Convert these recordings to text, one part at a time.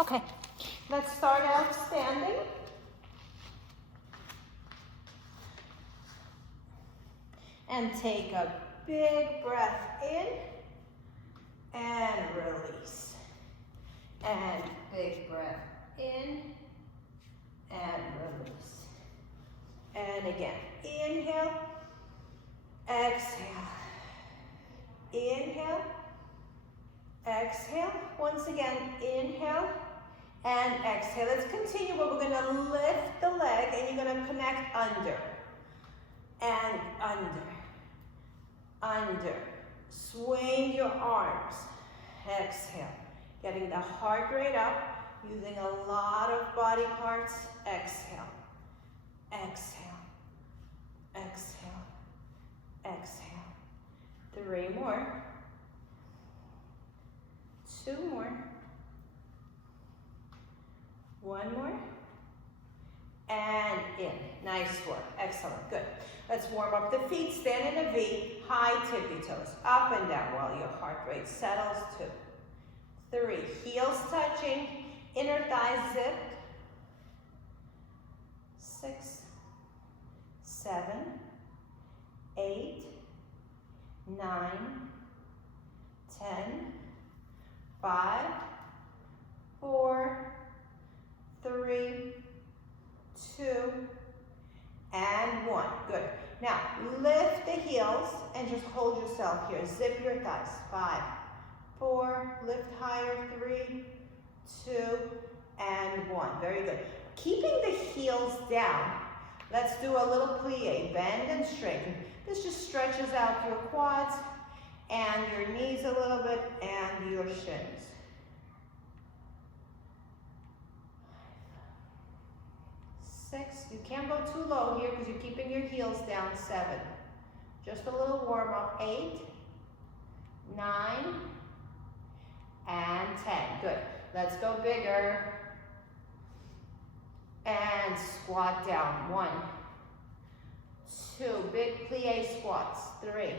Okay, let's start out standing. And take a big breath in and release. And big breath in and release. And again, inhale, exhale. Inhale, exhale. Once again, inhale and exhale. Let's continue, but we're gonna lift the leg and you're gonna connect under and under. Under. Swing your arms. Exhale. Getting the heart rate up, using a lot of body parts. Exhale. Exhale. Exhale. Exhale. 3 more. 2 more. 1 more. And in. Nice work. Excellent. Good. Let's warm up the feet. Stand in a V. High tippy toes. Up and down while your heart rate settles. 2. 3. Heels touching. Inner thighs zipped. 6. 7. 8. 9. 10. 5. 4. 3. 2. And 1. Good. Now, lift the heels and just hold yourself here. Zip your thighs. 5, 4, lift higher. 3, 2, and 1. Very good. Keeping the heels down, let's do a little plie. Bend and straighten. This just stretches out your quads and your knees a little bit and your shins. 6, you can't go too low here because you're keeping your heels down. 7, just a little warm up. 8, 9, and 10. Good. Let's go bigger. And squat down. 1, 2, big plie squats. 3,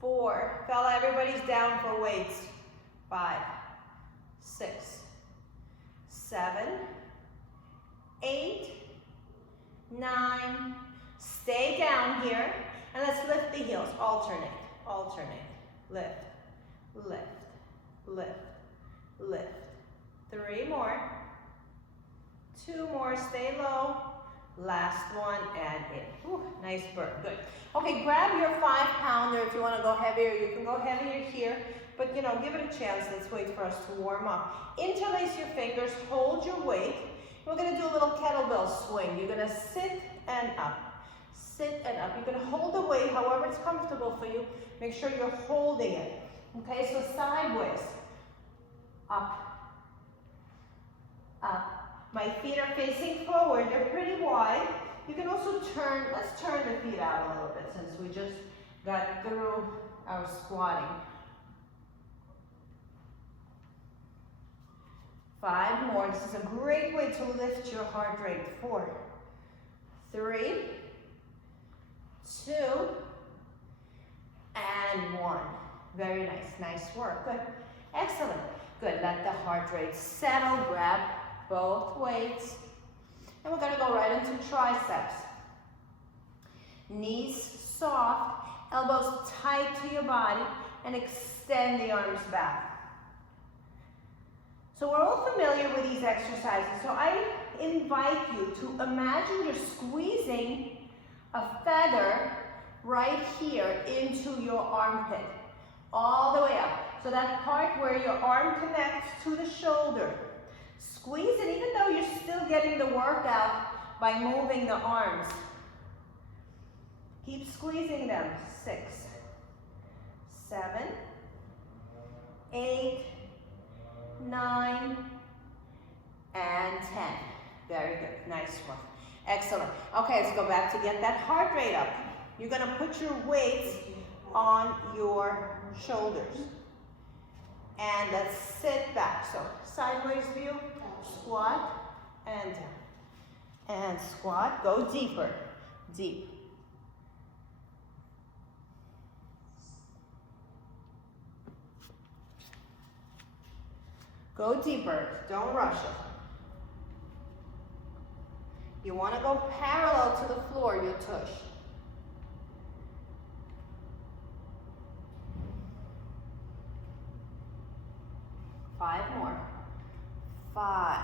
4, fella, everybody's down for weights. 5, 6, 7, 8, 9, stay down here, and let's lift the heels, alternate, alternate, lift, lift, lift, lift. 3 more, 2 more, stay low, last one, and in. Whew, nice burn, good. Okay, grab your 5-pounder if you want to go heavier. You can go heavier here, but you know, give it a chance. Let's wait for us to warm up. Interlace your fingers, hold your weight. We're going to do a little kettlebell swing. You're going to sit and up. Sit and up. You're going to hold the weight however it's comfortable for you. Make sure you're holding it. Okay, so sideways. Up. Up. My feet are facing forward. They're pretty wide. You can also turn. Let's turn the feet out a little bit since we just got through our squatting. 5 more. This is a great way to lift your heart rate. 4, 3, 2, and 1. Very nice. Nice work. Good. Excellent. Good. Let the heart rate settle. Grab both weights. And we're going to go right into triceps. Knees soft. Elbows tight to your body. And extend the arms back. So we're all familiar with these exercises, so I invite you to imagine you're squeezing a feather right here into your armpit, all the way up. So that part where your arm connects to the shoulder. Squeeze it even though you're still getting the workout by moving the arms. Keep squeezing them. 6, 7, 8, 9, and 10. Very good. Nice one. Excellent. Okay, let's go back to get that heart rate up. You're going to put your weights on your shoulders. And let's sit back. So, sideways view, squat, and down. And squat. Go deeper. Deep. Go deeper, don't rush it. You want to go parallel to the floor, your tush. Five more. 5,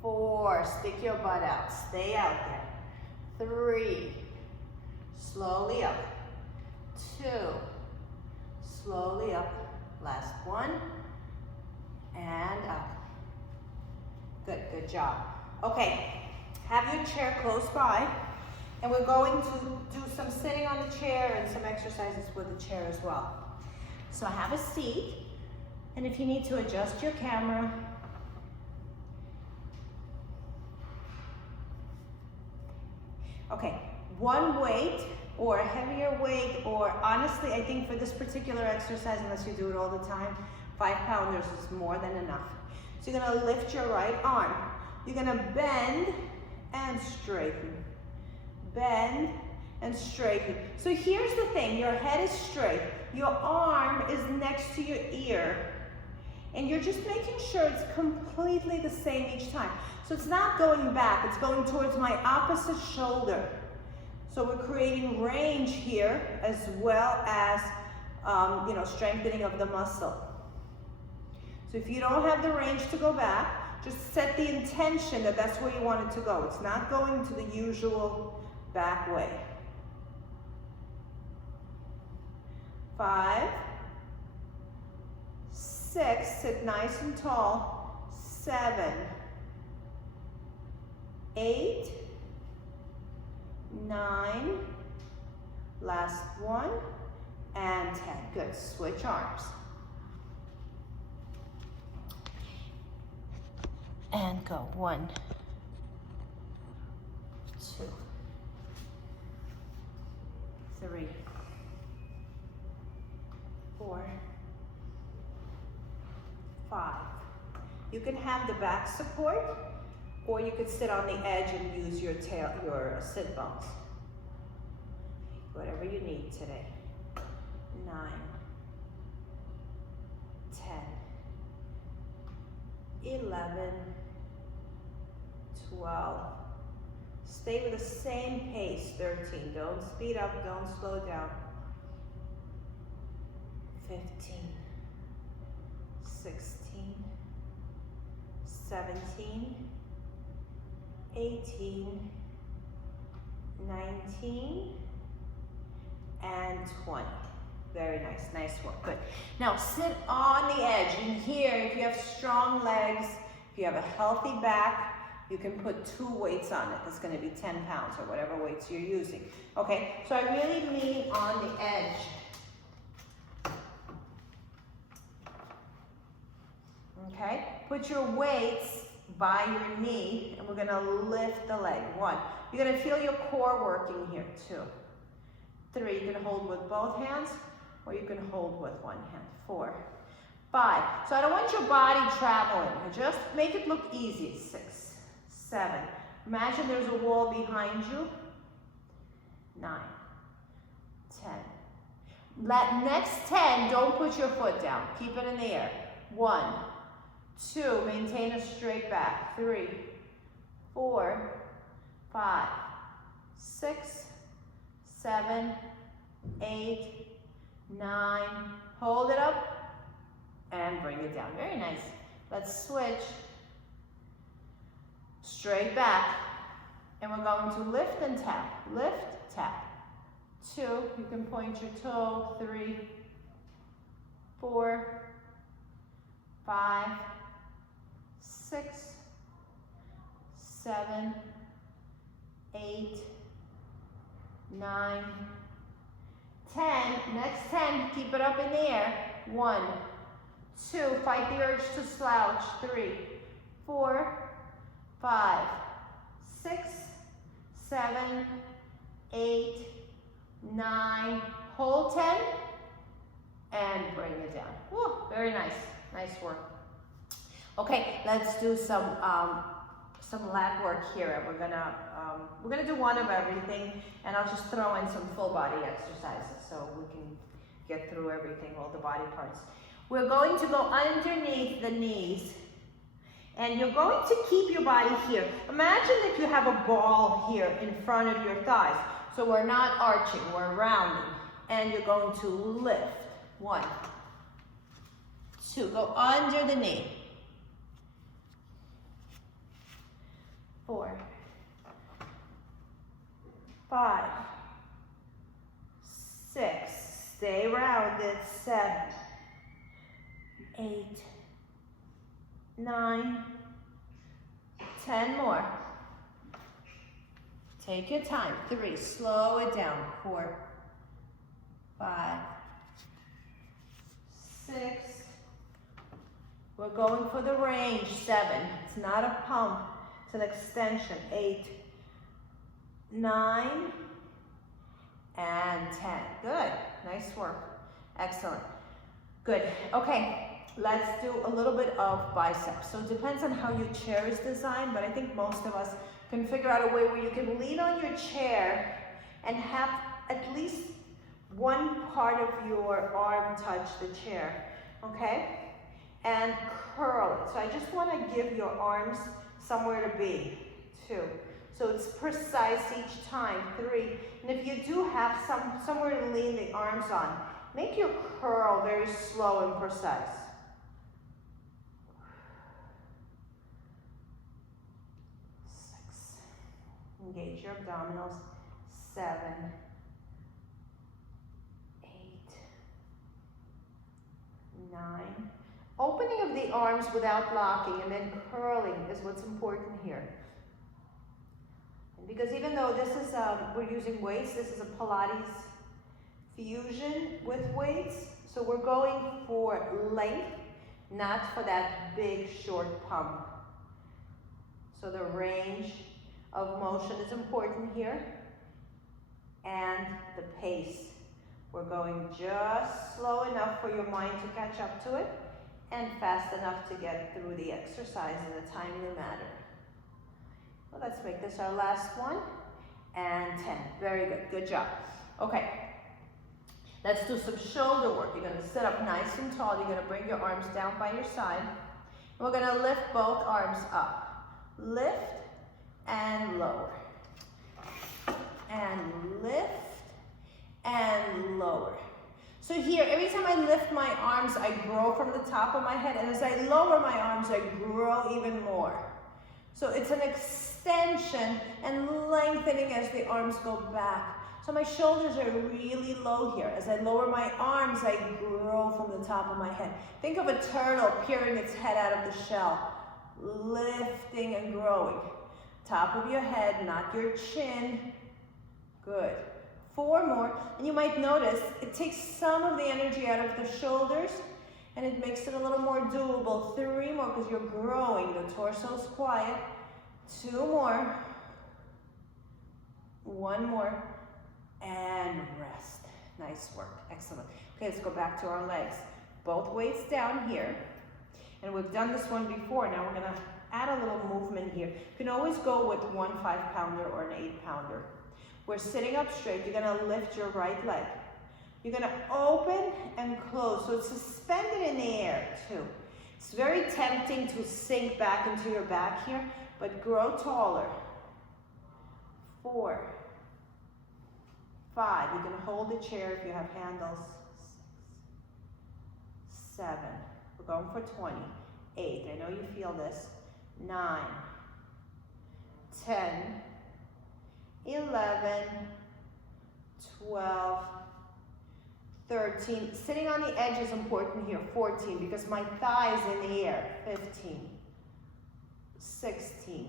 4, stick your butt out, stay out there. 3, slowly up. 2, slowly up. Last one, and up. Good, good job. Okay, have your chair close by, and we're going to do some sitting on the chair and some exercises with the chair as well. So have a seat, and if you need to adjust your camera, okay, one weight or a heavier weight, or honestly, I think for this particular exercise, unless you do it all the time, 5-pounders is more than enough. So you're gonna lift your right arm. You're gonna bend and straighten. Bend and straighten. So here's the thing, your head is straight, your arm is next to your ear, and you're just making sure it's completely the same each time. So it's not going back, it's going towards my opposite shoulder. So we're creating range here as well as strengthening of the muscle. So if you don't have the range to go back, just set the intention that that's where you want it to go. It's not going to the usual back way. 5, 6, sit nice and tall. 7, 8, 9, last one, and 10. Good, switch arms. And go, 1, 2, 3, 4, 5. You can have the back support, or you could sit on the edge and use your sit bones. Whatever you need today. 9, 10, 11, 12. Stay with the same pace. 13. Don't speed up, don't slow down. 15, 16, 17, 18, 19, and 20. Very nice, nice work, good. Now sit on the edge, and here, if you have strong legs, if you have a healthy back, you can put 2 weights on it. That's gonna be 10 pounds or whatever weights you're using. Okay, so I really lean on the edge. Okay, put your weights by your knee, and we're gonna lift the leg. 1, you're gonna feel your core working here. 2, 3, you can hold with both hands, or you can hold with one hand. 4, 5. So I don't want your body traveling. Just make it look easy. 6, 7. Imagine there's a wall behind you. 9, 10. Next 10, don't put your foot down. Keep it in the air. 1, 2, maintain a straight back. 3, 4, 5, 6, 7, 8, 9. Hold it up and bring it down. Very nice. Let's switch. Straight back. And we're going to lift and tap. Lift, tap. 2, you can point your toe. 3, 4, 5, 6, 7, 8, 9, 10. Next 10, keep it up in the air. 1, 2, fight the urge to slouch. 3, 4, 5, 6, 7, 8, 9. Hold 10 and bring it down. Woo, very nice. Nice work. Okay, let's do some lat work here. We're gonna do one of everything, and I'll just throw in some full body exercises so we can get through everything, all the body parts. We're going to go underneath the knees. And you're going to keep your body here. Imagine if you have a ball here in front of your thighs. So we're not arching, we're rounding. And you're going to lift. 1, 2, go under the knee. 4, 5, 6, stay rounded. 7, 8, 9, 10 more. Take your time. 3, slow it down. 4, 5, 6. We're going for the range. 7. It's not a pump. It's an extension. 8, 9, and 10. Good. Nice work. Excellent. Good. Okay, let's do a little bit of biceps. So it depends on how your chair is designed, but I think most of us can figure out a way where you can lean on your chair and have at least one part of your arm touch the chair, okay? And curl it. So I just want to give your arms somewhere to be. 2. So it's precise each time. 3. And if you do have somewhere to lean the arms on, make your curl very slow and precise. 6. Engage your abdominals. 7, 8, 9. Opening of the arms without locking and then curling is what's important here. And because even though this is, we're using weights, this is a Pilates fusion with weights. So we're going for length, not for that big short pump. So the range of motion is important here. And the pace. We're going just slow enough for your mind to catch up to it, and fast enough to get through the exercise in a timely manner. Well, let's make this our last one. And 10. Very good. Good job. Okay. Let's do some shoulder work. You're going to sit up nice and tall. You're going to bring your arms down by your side. And we're going to lift both arms up. Lift and lower. And lift and lower. So here, every time I lift my arms, I grow from the top of my head. And as I lower my arms, I grow even more. So it's an extension and lengthening as the arms go back. So my shoulders are really low here. As I lower my arms, I grow from the top of my head. Think of a turtle peering its head out of the shell. Lifting and growing. Top of your head, not your chin. Good. 4 more, and you might notice it takes some of the energy out of the shoulders and it makes it a little more doable. 3 more because you're growing. The torso's quiet. 2 more. 1 more. And rest. Nice work. Excellent. Okay, let's go back to our legs. Both weights down here. And we've done this one before. Now we're going to add a little movement here. You can always go with 1 5-pounder or an 8-pounder. We're sitting up straight. You're going to lift your right leg. You're going to open and close. So it's suspended in the air too. It's very tempting to sink back into your back here, but grow taller. 4, 5. You can hold the chair if you have handles. 6, 7. We're going for 20. 8. I know you feel this. 9, 10, 11, 12, 13. Sitting on the edge is important here. 14, because my thigh is in the air. 15, 16,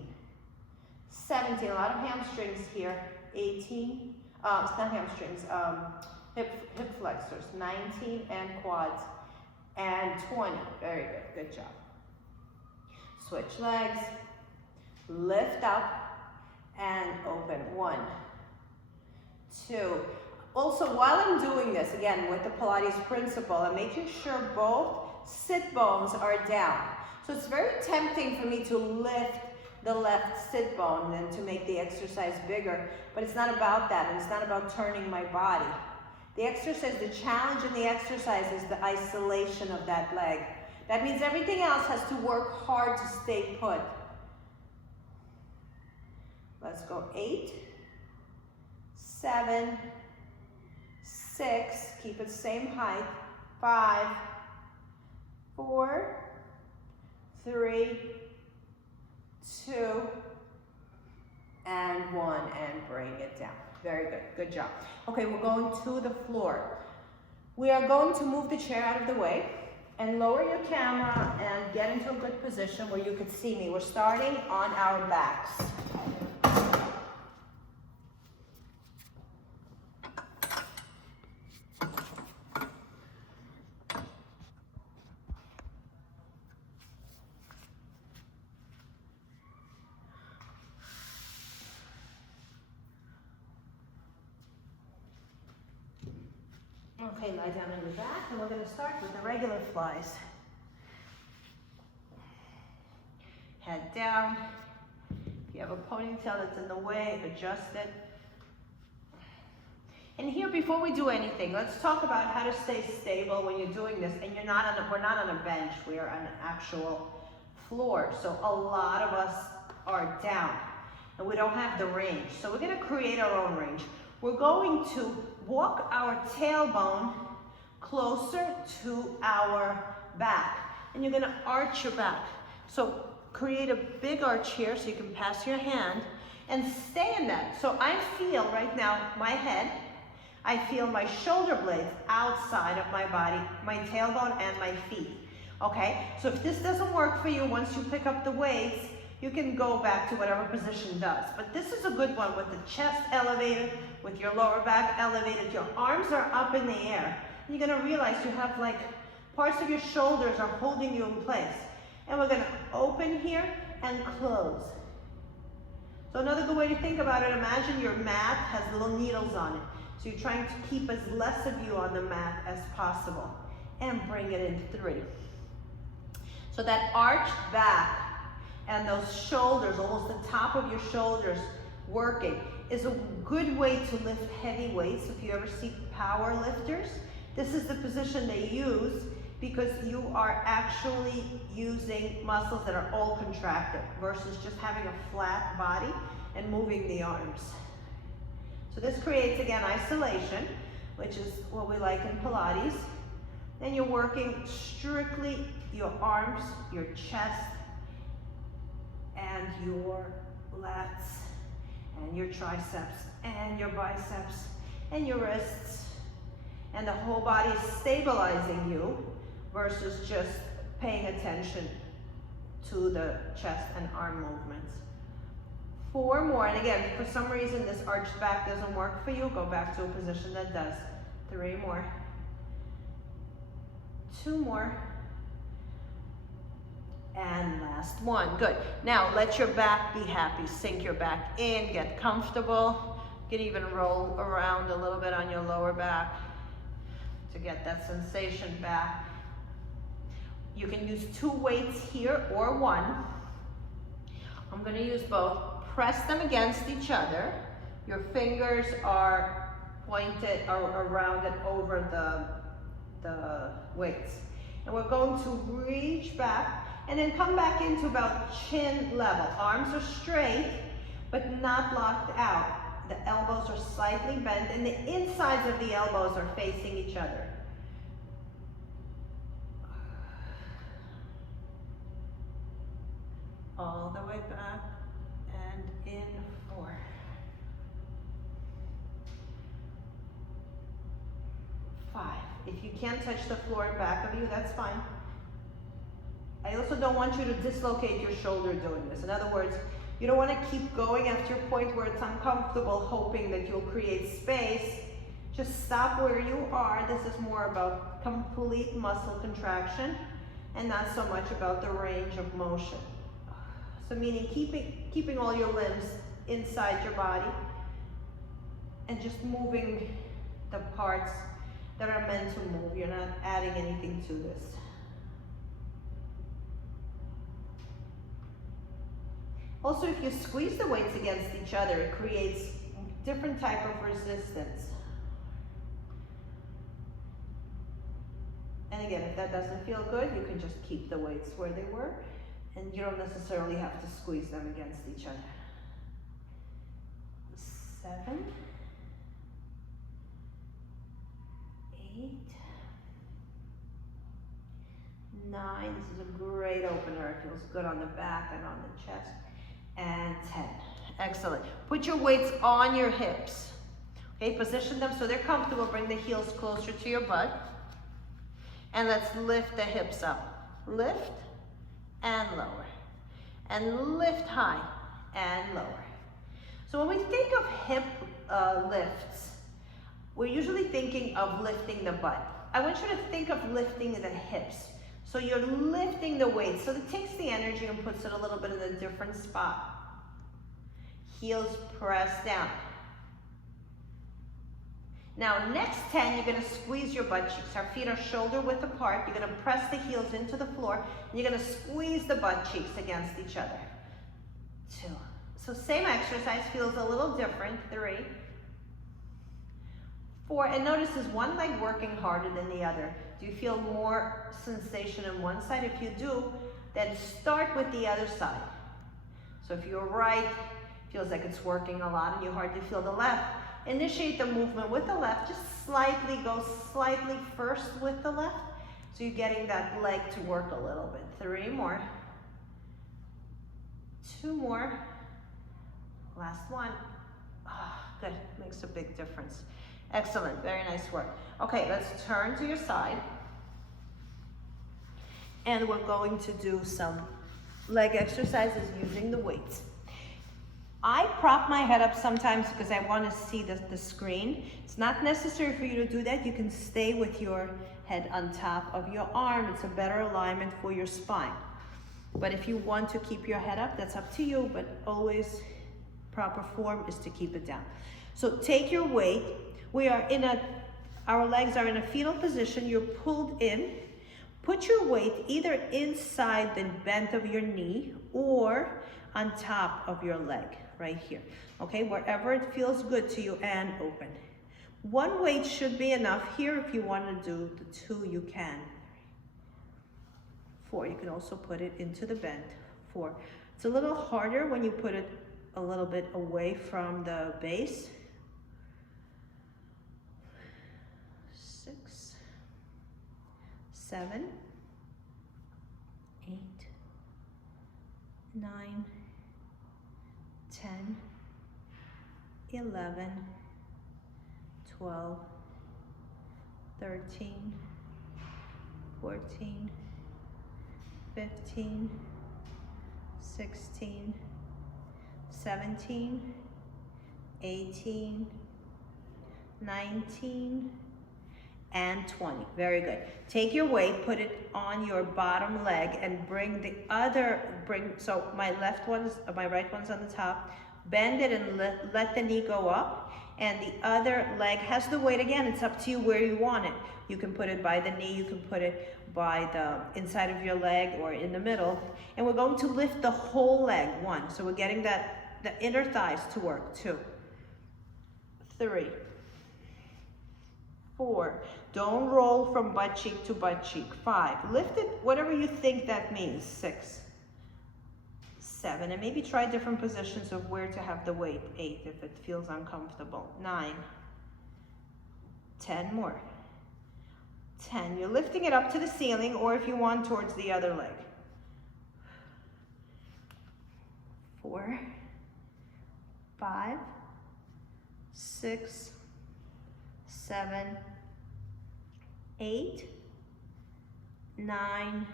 17. A lot of hamstrings here. 18. It's not hamstrings. Hip flexors. 19 and quads. And 20. Very good. Good job. Switch legs. Lift up. And open. 1, 2. Also, while I'm doing this, again, with the Pilates principle, I'm making sure both sit bones are down. So it's very tempting for me to lift the left sit bone and to make the exercise bigger, but it's not about that, and it's not about turning my body. The exercise, the challenge in the exercise is the isolation of that leg. That means everything else has to work hard to stay put. Let's go 8, 7, 6, keep it same height, 5, 4, 3, 2, and 1, and bring it down. Very good, good job. Okay, we're going to the floor. We are going to move the chair out of the way and lower your camera and get into a good position where you can see me. We're starting on our backs. Okay, lie down on your back, and we're going to start with the regular flies. Head down. If you have a ponytail that's in the way, adjust it. And here, before we do anything, let's talk about how to stay stable when you're doing this. And we're not on a bench, we're on an actual floor. So a lot of us are down, and we don't have the range. So we're going to create our own range. We're going to walk our tailbone closer to our back. And you're going to arch your back. So create a big arch here so you can pass your hand and stay in that. So I feel right now my head, I feel my shoulder blades outside of my body, my tailbone and my feet. Okay? So if this doesn't work for you, once you pick up the weights, you can go back to whatever position does. But this is a good one with the chest elevated, with your lower back elevated. Your arms are up in the air. You're gonna realize you have like parts of your shoulders are holding you in place. And we're gonna open here and close. So another good way to think about it, imagine your mat has little needles on it. So you're trying to keep as less of you on the mat as possible. And bring it in 3. So that arched back and those shoulders, almost the top of your shoulders working, is a good way to lift heavy weights. If you ever see power lifters, this is the position they use because you are actually using muscles that are all contracted versus just having a flat body and moving the arms. So this creates, again, isolation, which is what we like in Pilates. Then you're working strictly your arms, your chest, and your lats, and your triceps, and your biceps, and your wrists. And the whole body is stabilizing you versus just paying attention to the chest and arm movements. 4 more, and again, for some reason this arched back doesn't work for you, go back to a position that does. 3 more. 2 more. And last one. Good. Now let your back be happy. Sink your back in, get comfortable. You can even roll around a little bit on your lower back to get that sensation back. You can use 2 weights here or 1. I'm going to use both. Press them against each other. Your fingers are pointed or rounded over the weights. And we're going to reach back and then come back into about chin level. Arms are straight, but not locked out. The elbows are slightly bent and the insides of the elbows are facing each other. All the way back and in 4. 5. If you can't touch the floor in back of you, that's fine. I also don't want you to dislocate your shoulder doing this. In other words, you don't want to keep going after your point where it's uncomfortable, hoping that you'll create space. Just stop where you are. This is more about complete muscle contraction and not so much about the range of motion. So meaning keeping all your limbs inside your body and just moving the parts that are meant to move. You're not adding anything to this. Also, if you squeeze the weights against each other, it creates different type of resistance. again, if that doesn't feel good, you can just keep the weights where they were, and you don't necessarily have to squeeze them against each other. 7, 8, 9. This is a great opener. It feels good on the back and on the chest. And 10. Excellent. Put your weights on your hips. Okay, position them so they're comfortable. Bring the heels closer to your butt. And let's lift the hips up. Lift and lower. And lift high and lower. So when we think of hip lifts, we're usually thinking of lifting the butt. I want you to think of lifting the hips. So you're lifting the weight. So it takes the energy and puts it a little bit in a different spot. Heels press down. Now, next 10, you're going to squeeze your butt cheeks. Our feet are shoulder width apart. You're going to press the heels into the floor. And you're going to squeeze the butt cheeks against each other. 2. So same exercise, feels a little different. 3. 4. And notice, is one leg working harder than the other? Do you feel more sensation on one side? If you do, then start with the other side. So if your right feels like it's working a lot and you hardly feel the left, initiate the movement with the left. Just slightly, go slightly first with the left. So you're getting that leg to work a little bit. 3 more. 2 more. Last one. Oh, good, makes a big difference. Excellent, very nice work. Okay, let's turn to your side. And we're going to do some leg exercises using the weights. I prop my head up sometimes because I want to see the screen. It's not necessary for you to do that. You can stay with your head on top of your arm. It's a better alignment for your spine. But if you want to keep your head up, that's up to you, but always proper form is to keep it down. So take your weight. Our legs are in a fetal position. You're pulled in. Put your weight either inside the bend of your knee or on top of your leg, right here. Okay, wherever it feels good to you, and open. One weight should be enough. Here, if you want to do the 2, you can. 4, you can also put it into the bend. 4. It's a little harder when you put it a little bit away from the base. 6, 7, 8, 9, 10, 11, 12, 13, 14, 15, 16, 17, 18, 19, and 20. Very good. Take your weight, put it on your bottom leg, and so my right one's on the top. Bend it and let the knee go up, and the other leg has the weight again. It's up to you where you want it. You can put it by the knee, you can put it by the inside of your leg or in the middle, and we're going to lift the whole leg. 1, so we're getting the inner thighs to work. 2, 3, 4. Don't roll from butt cheek to butt cheek. 5. Lift it, whatever you think that means. 6, 7. And maybe try different positions of where to have the weight. 8, if it feels uncomfortable. 9, 10 more. 10. You're lifting it up to the ceiling, or if you want, towards the other leg. 4, 5, 6, 7, 8, 9,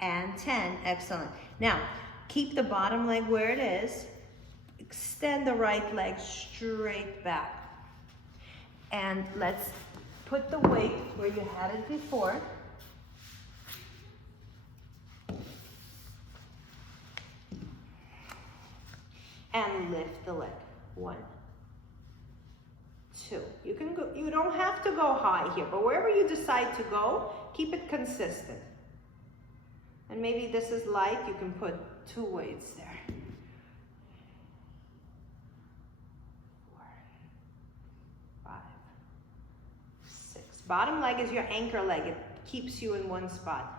and 10. Excellent. Now, keep the bottom leg where it is. Extend the right leg straight back. And let's put the weight where you had it before. And lift the leg. 1, 2. You can go, you don't have to go high here, but wherever you decide to go, keep it consistent. And maybe this is light, you can put 2 weights there. 4, 5, 6. bottom leg is your anchor leg. It keeps you in one spot.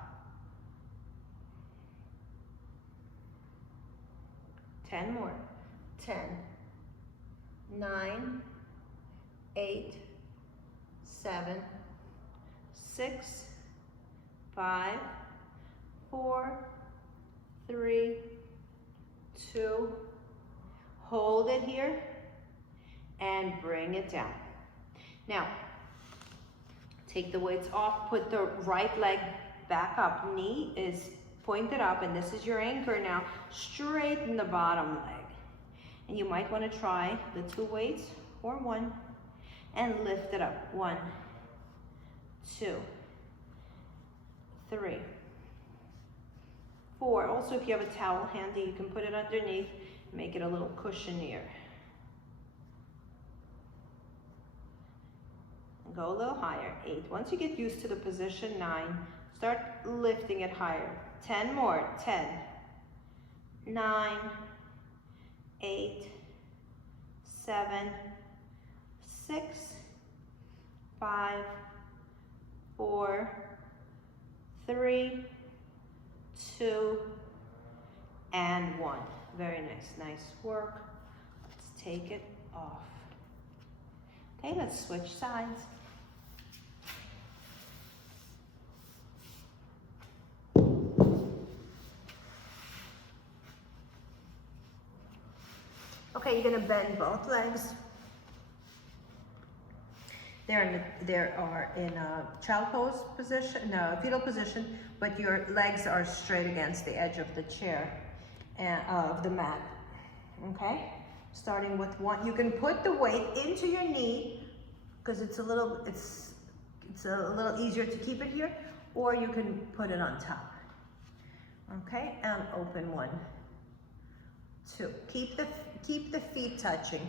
10 more. 10, 9, 8, 7, 6, 5, 4, 3, 2, hold it here, and bring it down. Now, take the weights off, put the right leg back up, knee is pointed up, and this is your anchor now. Straighten the bottom leg. And you might want to try the 2 weights or 1 and lift it up. 1, 2, 3, 4. Also, if you have a towel handy, you can put it underneath, make it a little cushionier. Go a little higher. 8. Once you get used to the position, 9. Start lifting it higher. 10 more. 10, 9, 8, 7, 6, 5, 4, 3, 2, and 1. Very nice. Nice work. Let's take it off. Okay, let's switch sides. Okay, you're going to bend both legs. They are in a child pose position, no, fetal position, but your legs are straight against the edge of the chair and of the mat. Okay, starting with 1. You can put the weight into your knee because it's a little easier to keep it here, or you can put it on top. Okay, and open 1, 2. Keep the feet touching.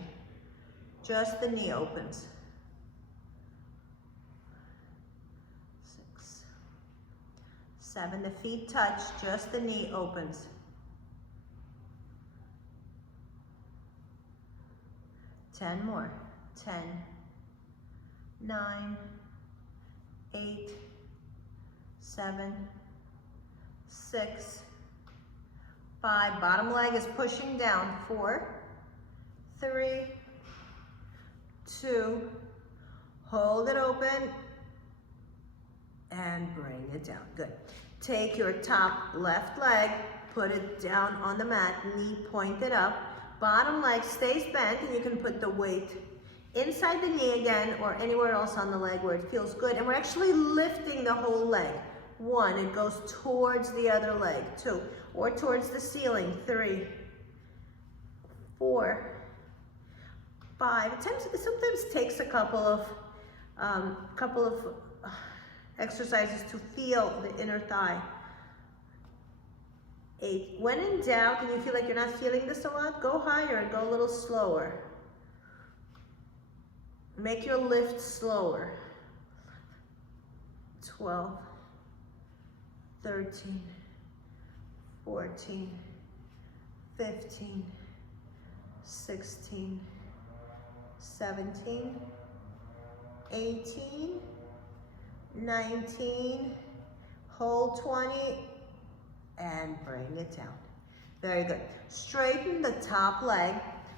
Just the knee opens. 6, 7. The feet touch. Just the knee opens. 10 more. 10, 9, 8, 7, 6, 5. Bottom leg is pushing down. 4, 3, 2. Hold it open and bring it down. Good. Take your top left leg, put it down on the mat, knee pointed up. Bottom leg stays bent, and you can put the weight inside the knee again or anywhere else on the leg where it feels good. And we're actually lifting the whole leg. 1, it goes towards the other leg. 2, or towards the ceiling. 3, 4, 5. It sometimes takes a couple of exercises to feel the inner thigh. 8. When in doubt and you feel like you're not feeling this a lot, go higher and go a little slower. Make your lift slower. 12, 13, 14, 15, 16, 17, 18, 19, hold 20, and bring it down. Very good. Straighten the top leg.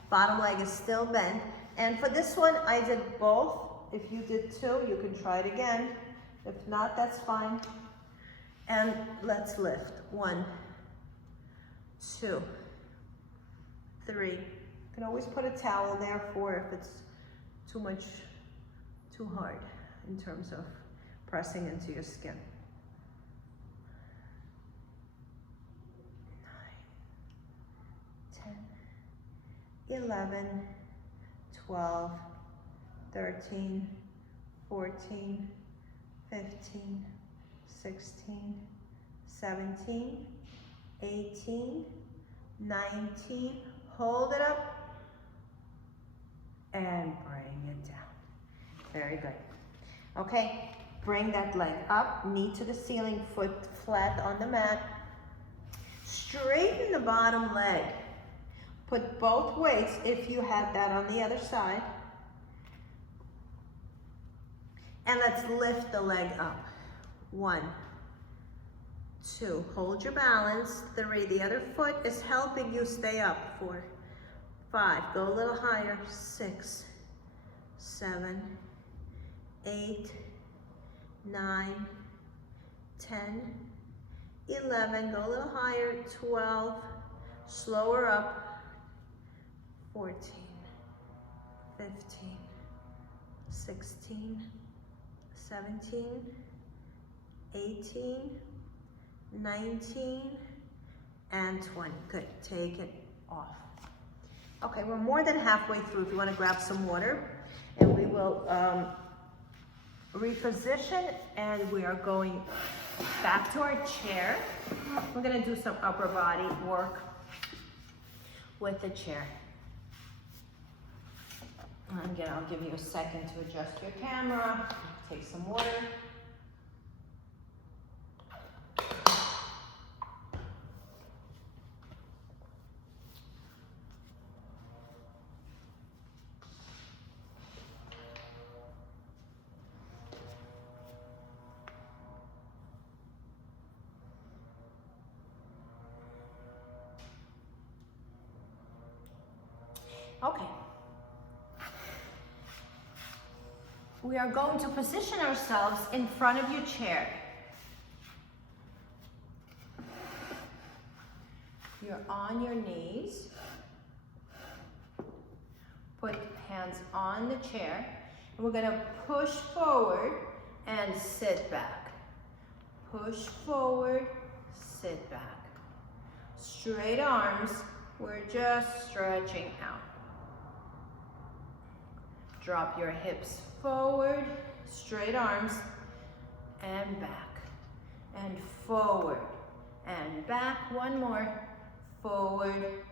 Bottom leg is still bent. And for this one, I did both. If you did 2, you can try it again. If not, that's fine. And let's lift. 1, 2, 3. You can always put a towel there for if it's too hard in terms of pressing into your skin. 9, 10, 11, 12, 13, 14, 15, 16, 17, 18, 19. Hold it up and bring it down. Very good. Okay, bring that leg up, knee to the ceiling, foot flat on the mat. Straighten the bottom leg. Put both weights, if you have that, on the other side. And let's lift the leg up. 1, 2, hold your balance. 3, the other foot is helping you stay up. 4, 5, go a little higher. 6, 7, 8, 9, 10, 11, go a little higher. 12, slower up. 14, 15, 16, 17, 18, 19, and 20. Good, take it off. Okay, we're more than halfway through. If you want to grab some water, and we will reposition, and we are going back to our chair. We're going to do some upper body work with the chair. And again, I'll give you a second to adjust your camera, take some water. Okay. We are going to position ourselves in front of your chair. You're on your knees. Put hands on the chair. And we're going to push forward and sit back. Push forward, sit back. Straight arms. We're just stretching out. Drop your hips forward, straight arms, and back, and forward, and back. One more, forward,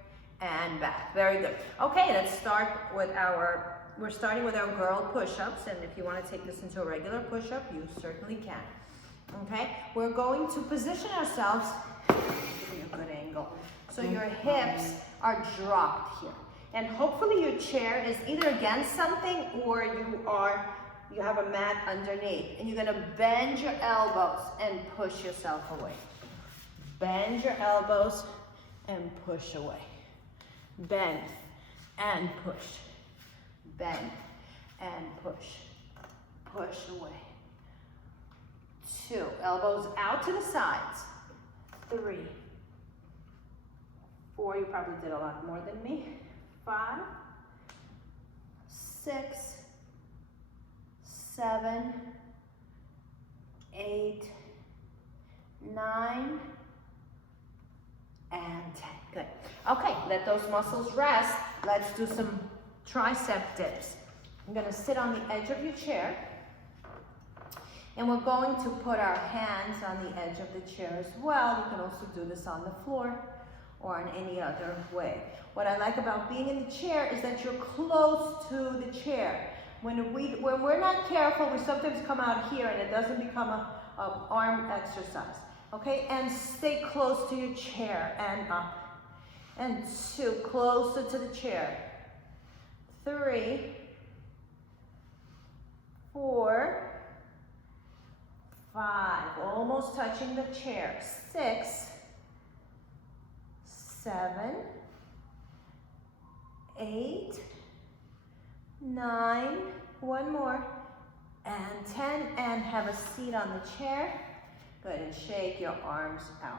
and back. Very good. Okay, let's start with we're starting with our girl push-ups, and if you want to take this into a regular push-up, you certainly can. Okay, we're going to position ourselves, give you a good angle, so your hips are dropped here. And hopefully your chair is either against something or you have a mat underneath. And you're gonna bend your elbows and push yourself away. Bend your elbows and push away. Bend and push. Bend and push. Push away. 2, elbows out to the sides. 3, 4, you probably did a lot more than me. 5, 6, 7, 8, 9, and 10. Good. Okay, let those muscles rest. Let's do some tricep dips. I'm going to sit on the edge of your chair, and we're going to put our hands on the edge of the chair as well. You can also do this on the floor or in any other way. What I like about being in the chair is that you're close to the chair. When we're not careful, we sometimes come out here and it doesn't become a arm exercise. Okay, and stay close to your chair, and up. And 2, closer to the chair. 3, 4, 5, almost touching the chair. 6, 7, 8, 9, one more, and 10, and have a seat on the chair. Good, and shake your arms out.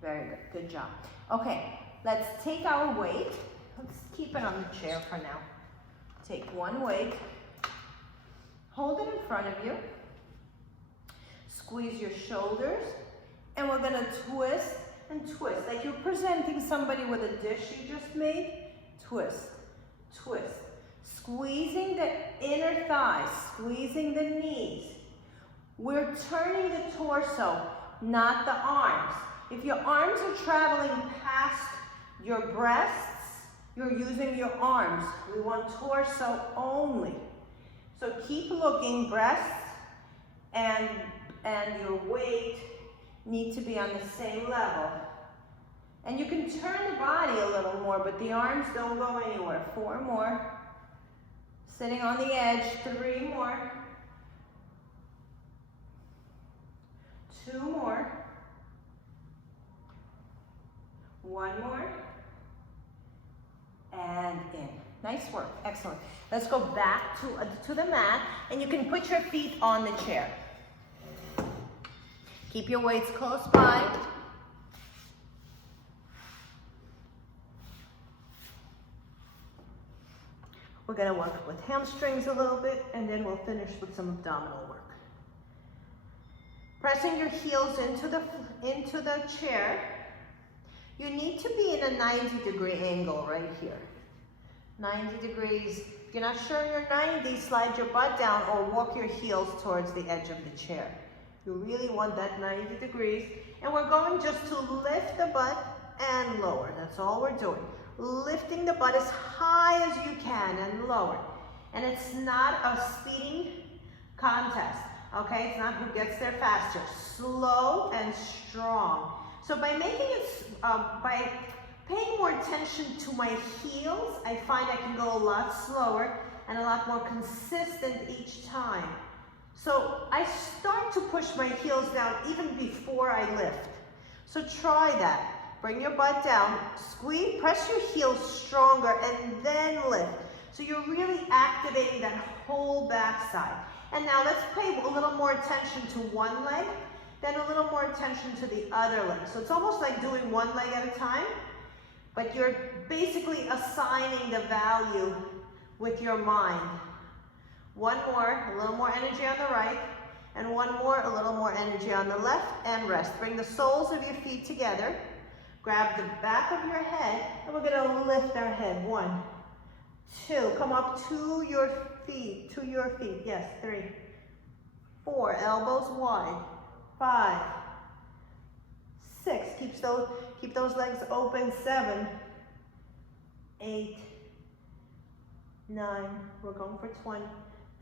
Very good, good job. Okay, let's take our weight. Let's keep it on the chair for now. Take one weight, hold it in front of you, squeeze your shoulders, and we're gonna twist and twist. Like you're presenting somebody with a dish you just made. Twist, twist. Squeezing the inner thighs, squeezing the knees. We're turning the torso, not the arms. If your arms are traveling past your breasts, you're using your arms. We want torso only. So keep looking, breasts and your weight need to be on the same level. And you can turn the body a little more, but the arms don't go anywhere. 4 more. Sitting on the edge, 3 more. 2 more. 1 more. And in. Nice work, excellent. Let's go back to the mat, and you can put your feet on the chair. Keep your weights close by. We're gonna work with hamstrings a little bit, and then we'll finish with some abdominal work. Pressing your heels into the chair. You need to be in a 90-degree angle right here. 90 degrees. If you're not sure you're 90, slide your butt down or walk your heels towards the edge of the chair. You really want that 90 degrees. And we're going just to lift the butt and lower. That's all we're doing. Lifting the butt as high as you can and lower. And it's not a speeding contest, okay? It's not who gets there faster. Slow and strong. So by making it, by paying more attention to my heels, I find I can go a lot slower and a lot more consistent each time. So I start to push my heels down even before I lift. So try that. Bring your butt down, squeeze, press your heels stronger, and then lift. So you're really activating that whole backside. And now let's pay a little more attention to one leg, then a little more attention to the other leg. So it's almost like doing one leg at a time, but you're basically assigning the value with your mind. One more, a little more energy on the right, and one more, a little more energy on the left, and rest. Bring the soles of your feet together. Grab the back of your head, and we're gonna lift our head. 1, 2, come up to your feet, yes, 3, 4, elbows wide, 5, 6, keep those legs open, 7, 8, 9, we're going for 20,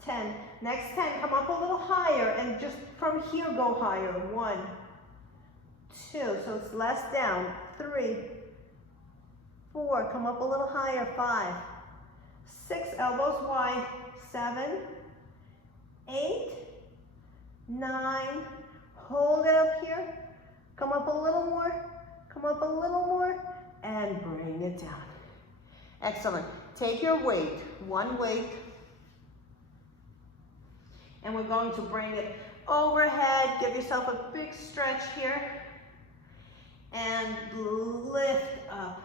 10, next 10, come up a little higher, and just from here go higher, 1, 2, so it's less down, 3, 4, come up a little higher, 5, 6, elbows wide, 7, 8, 9, hold it up here, come up a little more, and bring it down. Excellent. Take your weight, one weight, and we're going to bring it overhead. Give yourself a big stretch here, and lift up,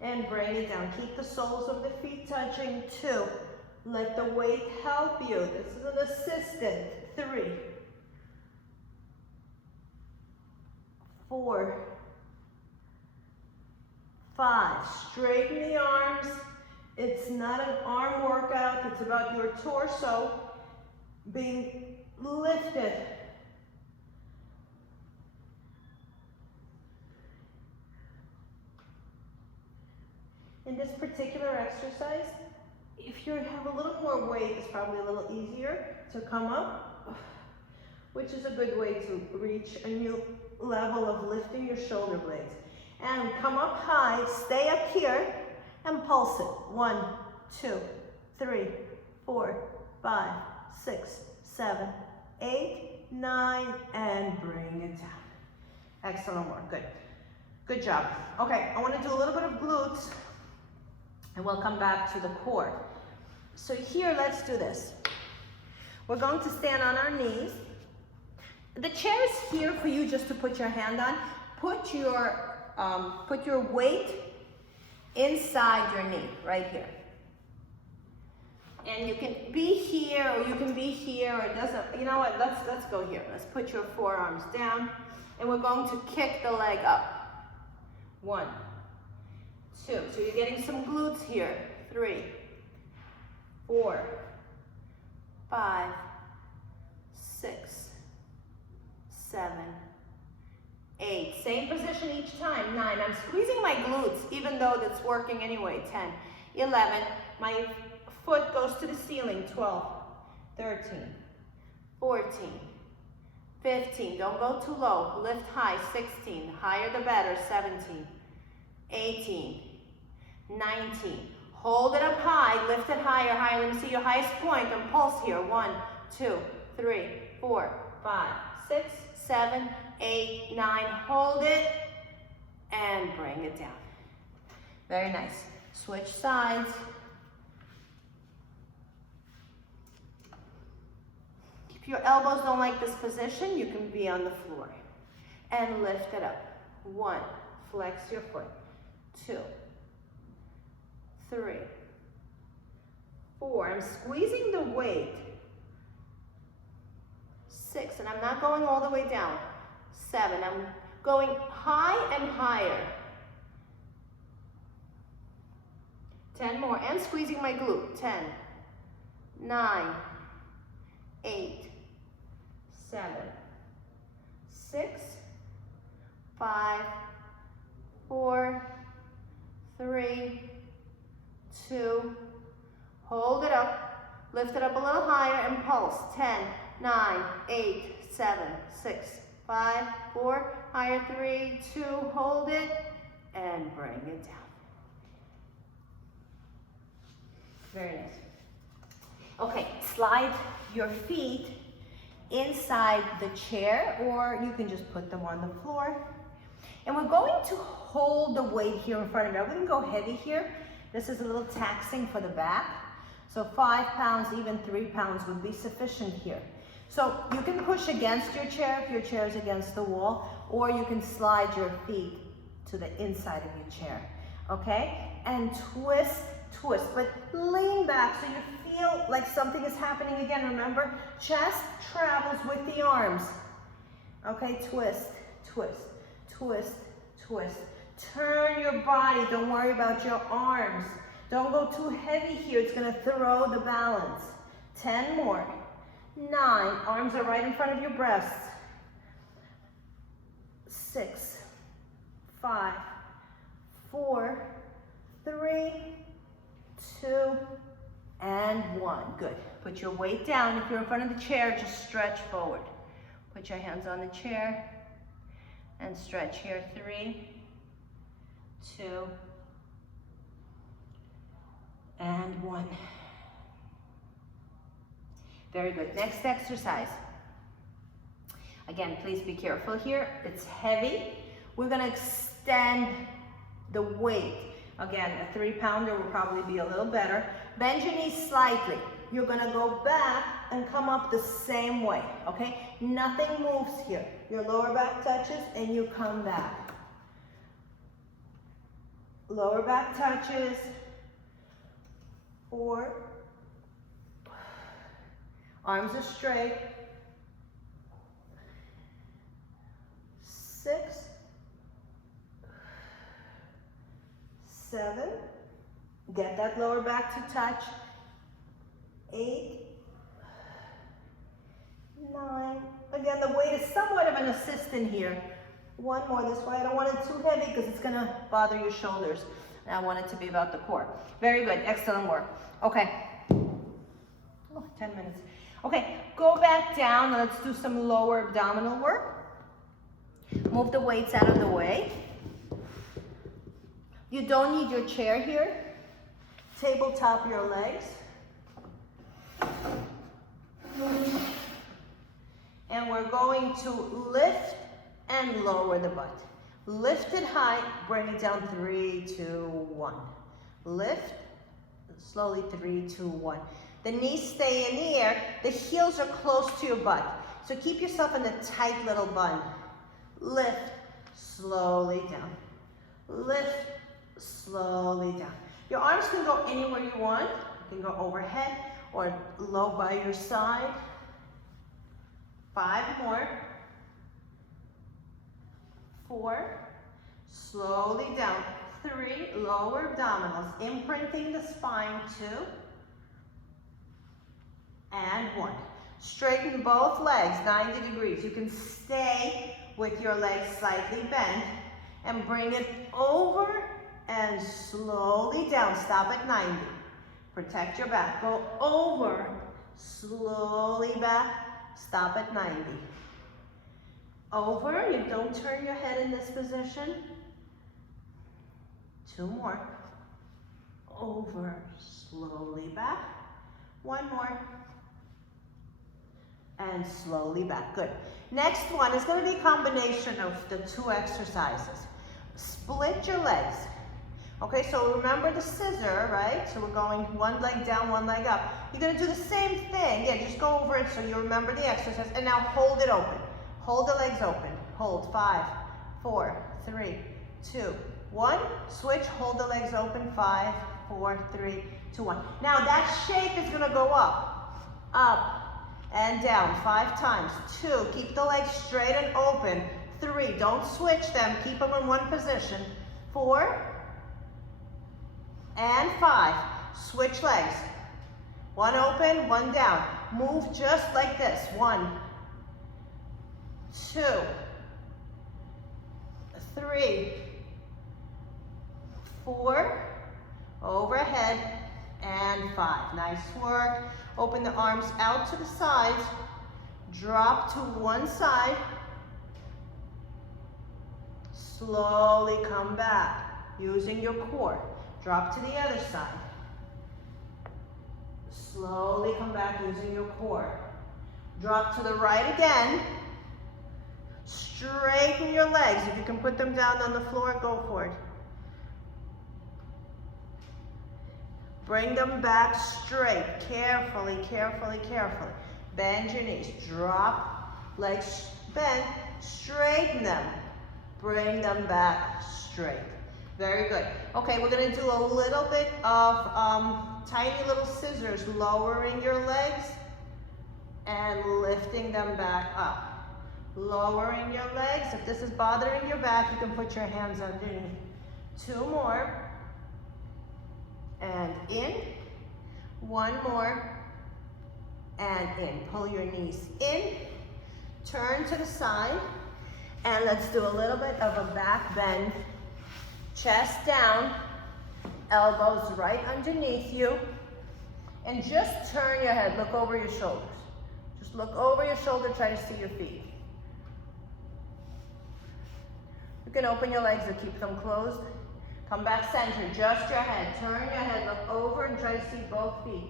and bring it down. Keep the soles of the feet touching. 2, let the weight help you. This is an assistant. 3, 4, 5, straighten the arms. It's not an arm workout, it's about your torso being lifted. In this particular exercise, if you have a little more weight, it's probably a little easier to come up, which is a good way to reach a new level of lifting your shoulder blades. And come up high, stay up here, and pulse it. 1, 2, 3, 4, 5, 6, 7, 8, 9, and bring it down. Excellent work, good. Good job. Okay, I want to do a little bit of glutes, and we'll come back to the core. So here, let's do this. We're going to stand on our knees. The chair is here for you just to put your hand on. Put your weight inside your knee, right here. And you can be here, or you can be here, or it doesn't, you know what, let's go here. Let's put your forearms down, and we're going to kick the leg up. 1, 2, so you're getting some glutes here. 3, 4, 5, 6, 7, 8, same position each time. 9, I'm squeezing my glutes, even though that's working anyway. 10, 11, my foot goes to the ceiling. 12, 13, 14, 15, don't go too low, lift high. 16, higher the better. 17, 18, 19, Hold it up high, lift it higher, higher. Let me see your highest point and pulse here. 1, 2, 3, 4, 5, 6, 7, 8, 9. Hold it and bring it down. Very nice. Switch sides. If your elbows don't like this position, you can be on the floor. And lift it up. 1, flex your foot. 2, 3, 4. I'm squeezing the weight. 6, and I'm not going all the way down. 7, I'm going high and higher. 10 more, and squeezing my glute. 10, 9, 8, 7, 6, 5, 4, 3, 2, hold it up, lift it up a little higher and pulse. 10, 9, 8, 7, 6, 5, 4, higher, 3, 2, hold it, and bring it down. Very nice. Okay, slide your feet inside the chair, or you can just put them on the floor. And we're going to hold the weight here in front of you. I wouldn't go heavy here. This is a little taxing for the back. So 5 pounds, even 3 pounds would be sufficient here. So you can push against your chair if your chair is against the wall, or you can slide your feet to the inside of your chair, okay? And twist, twist, but lean back so you feel like something is happening again. Remember, chest travels with the arms. Okay, twist, twist, twist, twist. Turn your body, don't worry about your arms. Don't go too heavy here, it's gonna throw the balance. 10 more. 9, arms are right in front of your breasts. 6, 5, 4, 3, 2, and 1. Good. Put your weight down. If you're in front of the chair, just stretch forward. Put your hands on the chair and stretch here. 3, 2, and 1. Very good. Next exercise. Again, please be careful here. It's heavy. We're going to extend the weight. Again, a 3-pounder will probably be a little better. Bend your knees slightly. You're going to go back and come up the same way, okay? Nothing moves here. Your lower back touches and you come back. Lower back touches. 4. Arms are straight. 6, 7. Get that lower back to touch. 8, 9. Again, the weight is somewhat of an assistant here. 1 more this way. I don't want it too heavy because it's going to bother your shoulders. And I want it to be about the core. Very good. Excellent work. Okay. Oh, 10 minutes. Okay, go back down. Let's do some lower abdominal work. Move the weights out of the way. You don't need your chair here. Tabletop your legs. And we're going to lift and lower the butt. Lift it high, bring it down. 3, 2, 1. Lift, slowly. 3, 2, 1. The knees stay in the air. The heels are close to your butt. So keep yourself in a tight little bun. Lift, slowly down. Lift, slowly down. Your arms can go anywhere you want. You can go overhead or low by your side. 5 more. 4. Slowly down. 3. Lower abdominals. Imprinting the spine. 2. And 1. Straighten both legs 90 degrees. You can stay with your legs slightly bent and bring it over and slowly down. Stop at 90. Protect your back. Go over, slowly back, stop at 90. Over, you don't turn your head in this position. 2 more. over, slowly back. One more. And slowly back, good. Next one is gonna be a combination of the two exercises. Split your legs. Okay, so remember the scissor, right? So we're going one leg down, one leg up. You're gonna do the same thing. Yeah, just go over it so you remember the exercise. And now hold it open. Hold the legs open. Hold, 5, 4, 3, 2, 1. Switch, hold the legs open, 5, 4, 3, 2, 1. Now that shape is gonna go up, and down 5 times. 2, keep the legs straight and open. 3, don't switch them, keep them in one position. 4, and 5, switch legs. One open, one down. Move just like this. 1, 2, 3, 4, overhead, and 5. Nice work. Open the arms out to the sides. Drop to one side. Slowly come back using your core. Drop to the other side. Slowly come back using your core. Drop to the right again. Straighten your legs. If you can put them down on the floor, go for it. Bring them back straight. Carefully, carefully, carefully. Bend your knees. Drop, legs bend. Straighten them. Bring them back straight. Very good. Okay, we're going to do a little bit of tiny little scissors, lowering your legs and lifting them back up. Lowering your legs. If this is bothering your back, you can put your hands underneath. 2 more. And in. 1 more. And in. Pull your knees in. Turn to the side. And let's do a little bit of a back bend. Chest down. Elbows right underneath you. And just turn your head. Look over your shoulders. Just look over your shoulder. Try to see your feet. You can open your legs or keep them closed. Come back center, just your head. Turn your head, look over and try to see both feet.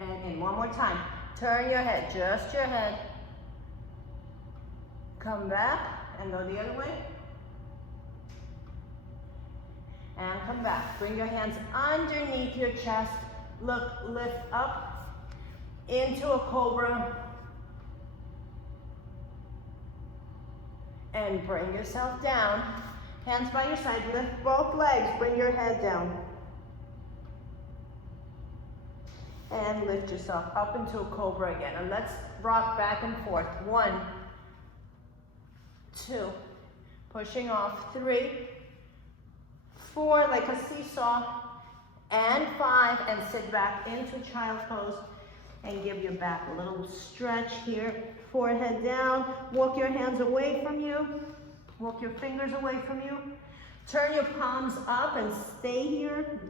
And in, one more time. Turn your head, just your head. Come back and go the other way. And come back. Bring your hands underneath your chest. Look, lift up into a cobra. And bring yourself down. Hands by your side, lift both legs, bring your head down. And lift yourself up into a cobra again. And let's rock back and forth. 1, 2, pushing off. 3, 4, like a seesaw. And 5, and sit back into child's pose. And give your back a little stretch here. Forehead down. Walk your hands away from you. Walk your fingers away from you. Turn your palms up and stay here.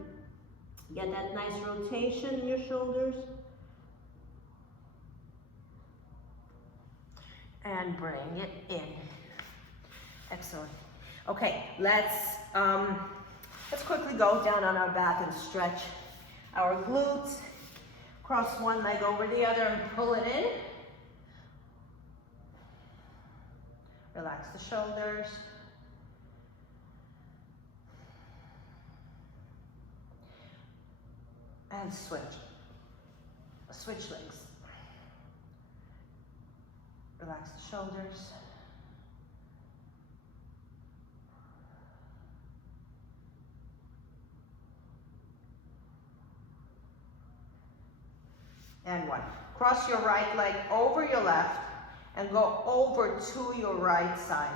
Get that nice rotation in your shoulders. And bring it in. Excellent. Okay, let's quickly go down on our back and stretch our glutes. Cross one leg over the other and pull it in. Relax the shoulders. And switch. Switch legs. Relax the shoulders. And 1. Cross your right leg over your left and go over to your right side.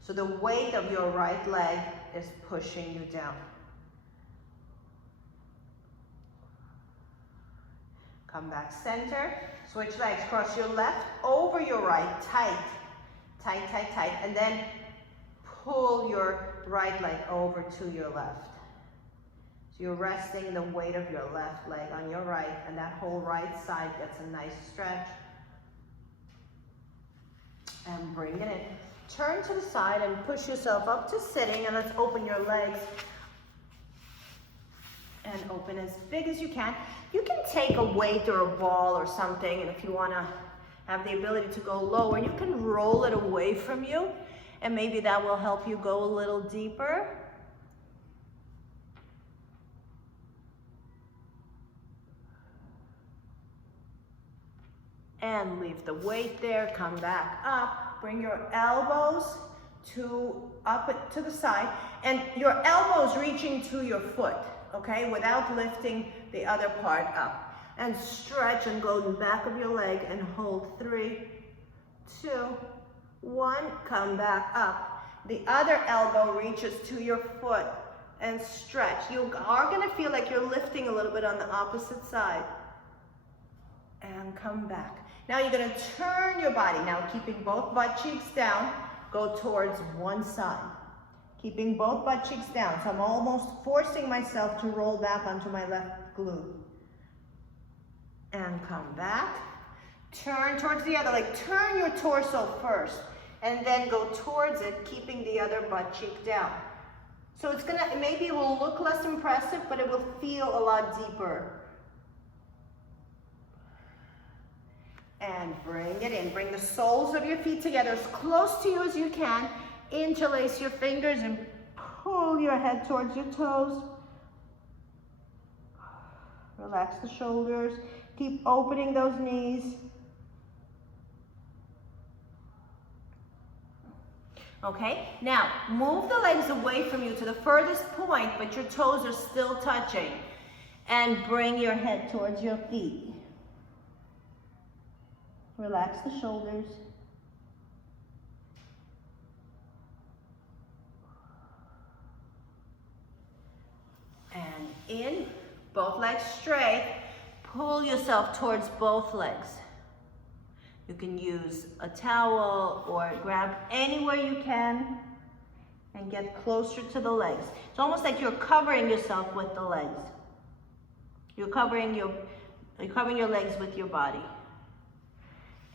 So the weight of your right leg is pushing you down. Come back center, switch legs, cross your left over your right, tight, tight, tight, tight, and then pull your right leg over to your left. So you're resting the weight of your left leg on your right, and that whole right side gets a nice stretch. And bring it in. Turn to the side and push yourself up to sitting, and let's open your legs And open as big as you can. You can take a weight or a ball or something, and if you want to have the ability to go lower, you can roll it away from you, and maybe that will help you go a little deeper. And leave the weight there, come back up, bring your elbows up to the side, and your elbows reaching to your foot, okay, without lifting the other part up. And stretch and go to the back of your leg and hold 3, 2, 1, come back up. The other elbow reaches to your foot and stretch. You are gonna feel like you're lifting a little bit on the opposite side. And come back. Now you're gonna turn your body. Now keeping both butt cheeks down, go towards one side. Keeping both butt cheeks down. So I'm almost forcing myself to roll back onto my left glute. And come back. Turn towards the other leg. Turn your torso first, and then go towards it, keeping the other butt cheek down. So it's gonna, maybe it will look less impressive, but it will feel a lot deeper. And bring it in. Bring the soles of your feet together as close to you as you can. Interlace your fingers and pull your head towards your toes. Relax the shoulders. Keep opening those knees. Okay, now move the legs away from you to the furthest point, but your toes are still touching. And bring your head towards your feet. Relax the shoulders. And in, both legs straight. Pull yourself towards both legs. You can use a towel or grab anywhere you can and get closer to the legs. It's almost like you're covering yourself with the legs. You're covering your legs with your body.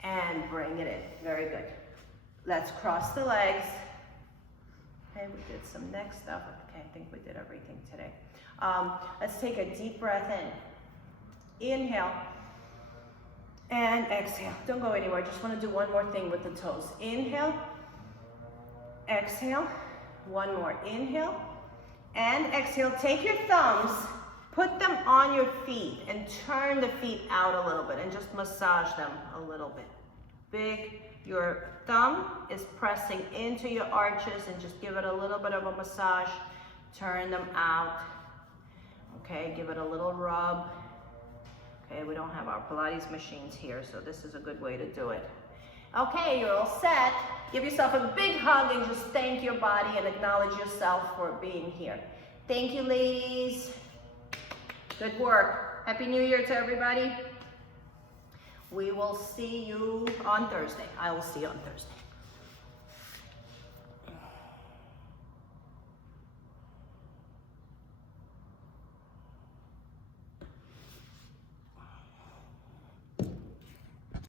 And bring it in. Very good. Let's cross the legs. Okay, we did some neck stuff. Okay, I think we did everything today. Let's take a deep breath in. Inhale and exhale. Don't go anywhere. Just want to do one more thing with the toes. Inhale, exhale. One more. Inhale and exhale. Take your thumbs, put them on your feet, and turn the feet out a little bit and just massage them a little bit. Big. Your thumb is pressing into your arches, and just give it a little bit of a massage. Turn them out. Okay, give it a little rub. Okay, we don't have our Pilates machines here, so this is a good way to do it. Okay, you're all set. Give yourself a big hug and just thank your body and acknowledge yourself for being here. Thank you, ladies. Good work. Happy New Year to everybody. We will see you on Thursday. I will see you on Thursday.